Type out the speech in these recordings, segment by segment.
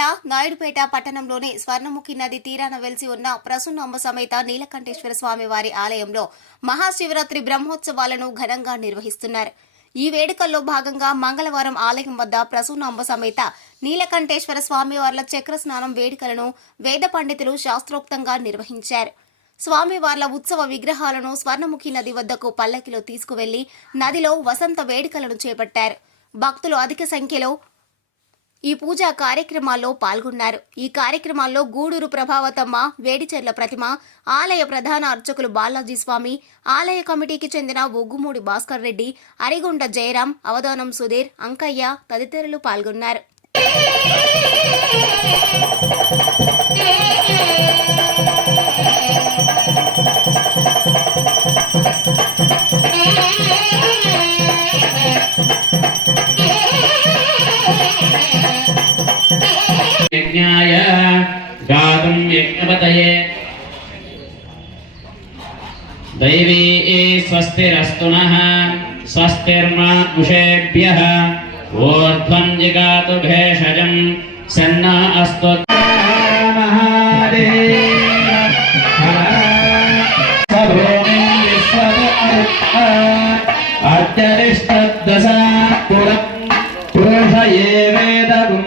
జిల్లా నాయుడుపేట పట్టణంలోని స్వర్ణముఖి నది తీరాన వెలిసి ఉన్న ప్రసన్నాంబ సమేత నీలకంఠేశ్వర స్వామి వారి ఆలయంలో మహాశివరాత్రి బ్రహ్మోత్సవాలను ఘనంగా నిర్వహిస్తున్నారు. ఈ వేడుకల్లో భాగంగా మంగళవారం ఆలయం వద్ద ప్రసన్నాంబ సమేత నీలకంఠేశ్వర స్వామివార్ల చక్ర స్నానం వేడుకలను వేద పండితులు శాస్త్రోక్తంగా నిర్వహించారు. స్వామివార్ల ఉత్సవ విగ్రహాలను స్వర్ణముఖి నది వద్దకు పల్లకిలో తీసుకువెళ్లి నదిలో వసంత వేడుకలను చేపట్టారు. భక్తులు అధిక సంఖ్యలో ఈ పూజా కార్యక్రమాల్లో పాల్గొన్నారు. ఈ కార్యక్రమాల్లో గూడూరు ప్రభావతమ్మ, వేడిచెర్ల ప్రతిమ, ఆలయ ప్రధాన అర్చకులు బాలాజీ స్వామి, ఆలయ కమిటీకి చెందిన ఒగ్గుమూడి భాస్కర్ రెడ్డి, అరిగుండ జయరాం, అవధానం సుధీర్, అంకయ్య తదితరులు పాల్గొన్నారు. यज्ञाय गातुं यज्ञपतये दैवी स्वस्तिरस्तु नः स्वस्तिर्मानुषेभ्यः ऊर्ध्वं जिगातु भेषजं सन्ना अस्तु अर्चरिष्टद्दशा पुरुषये वेदगुं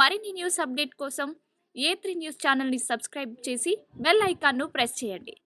మరిన్ని న్యూస్ అప్డేట్ కోసం A3 న్యూస్ ఛానల్ని సబ్స్క్రైబ్ చేసి బెల్ ఐకాన్ను ప్రెస్ చేయండి.